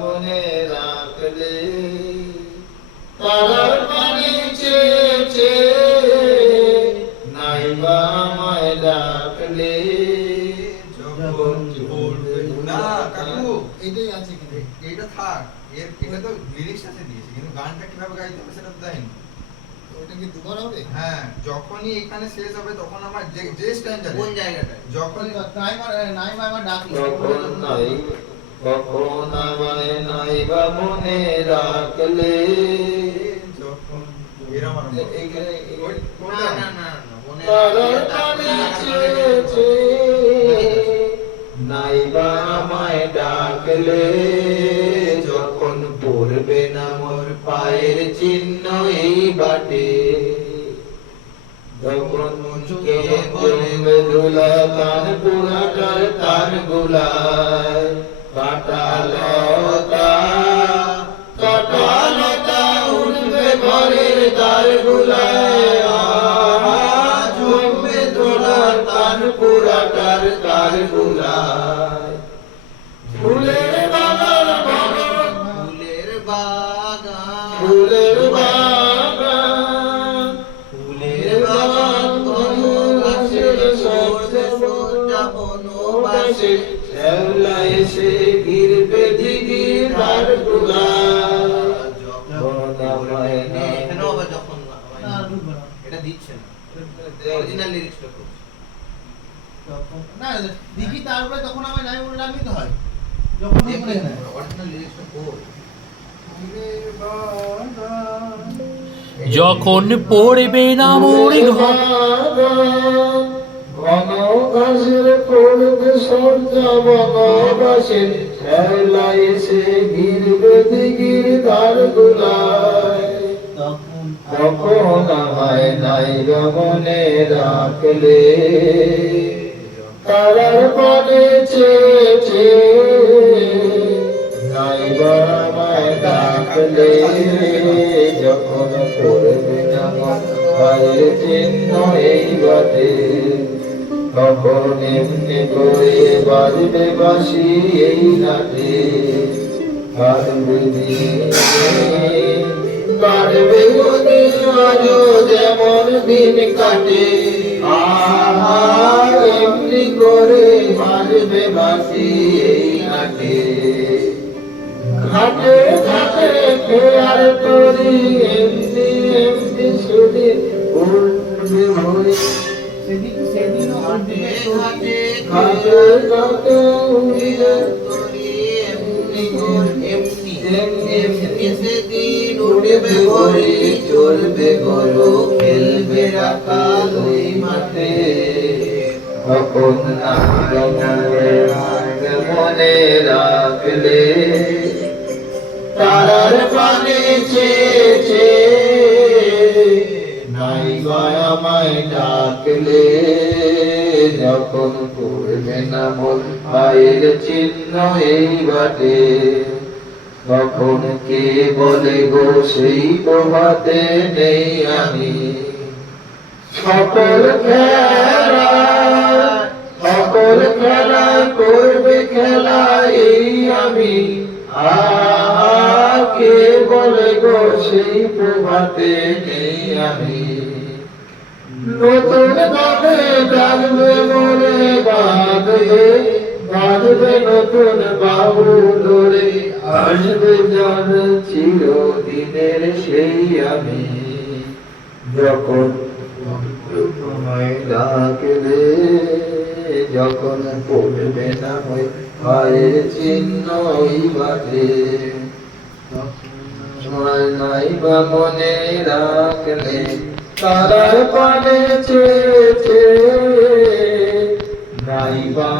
মনে রাখলে তারার পানে চেয়েছে নাইবা আমায় ডাকলে যখন পড়বে না কাকু এটাই আছে কিন্তু এটা থাক এটা তো লিরিক্স আছে দিয়েছে কিন্তু গানটা কিভাবে গাইতে হবে সেটা তো দেয়নি। ওটা কি দুবার হবে? হ্যাঁ যখনই এখানে শেষ হবে তখন আমার যে স্ট্যান্ডার্ড কোন জায়গাটায় যখন নাইমা আমার ডাকলো কখন নাই কখন আমায় নাইবা মনে রাখলে যখন এরকম আরম্ভ এইখানে না না না না মনে তারার পানে চেয়েছে নাইবা আমায় ডাকলে যখন পড়বে না মোর পায়ের চিহ্ন এই বাটে যখন কে বলবে দুলা তার পুরাটার তার গুলায় কাটালতা কাটালতা উঠবে ঘরের তার গুলায় ঝুমবে দোলা তার পুরাটার তার গুলায় ফুলের বাগান ফুলের বাগান ফুলের বাগান ফুলের বাগান ঘন গাছের সরতে সজ্জা বনবাসে শ্যাওলা এসে ঘিরবে দিঘির ধার গুলায় এখানেও আবার যখন না ঢুকবে না এটা দিচ্ছে না অরিজিনাল লিরিক্সটা করছে তখন না দেখি তারপরে তখন আমার নাই মনে রাখবি তো হয় যখন ঢুকবে না অরিজিনাল লিরিক্সটা কর যখন পড়বে না মোর ঘর ঘন ঘাসের পড়বে সরজা বনবাসের শ্যাওলা এসে ঘিরবে দিঘির ধার গুলায় তখন আমায় নাইবা মনে রাখলে তারার পানে চেয়েছে নাইবা আমায় ডাকলে যখন পড়বে না মোর পায়ের চিহ্ন এই বাটে তখন এমনি করে বাজবে বাঁশি এই নাটে কাটবে কাটবে যদি আজও যেমন দিন কাটে এমনি করে বাজবে বাঁশি এই নাটে ঘাটে ঘাটে খেয়ার করি এমনি এমনি সুদিন উঠবে হয়ে সেদিনও ঘাটে ঘাটে ঘাটে ঘাটে উড়িয়ে তোরি এমনি কর এমনি এমনি সেদিন উঠবে ঘরে চলবে গরু খেলবে রাখাল ওই মাঠে তখন মনে রাখলে তারার পানে চেয়েছে নাইবা আমায় ডাকলে যখন পড়বে না মোর পায়ের চিহ্ন এই বাটে তখন কে বলে গো সেই প্রভাতে নেই আমি সকল খেলা করবে খেলা এই আমি কে বলে গো সেই প্রভাতে নেই আমি নতুন ভাবে ডাকবে মনে বাঁধবে নতুন বাবু ধরে আসবে জন চিরদিনের সেই আমি যখন তোমায় ডাকলে যখন পড়বে না হয় পায়ের চিহ্ন ওই বাটে নাইবা মনে রাখলে তারার পানে চেয়েছে নাইবা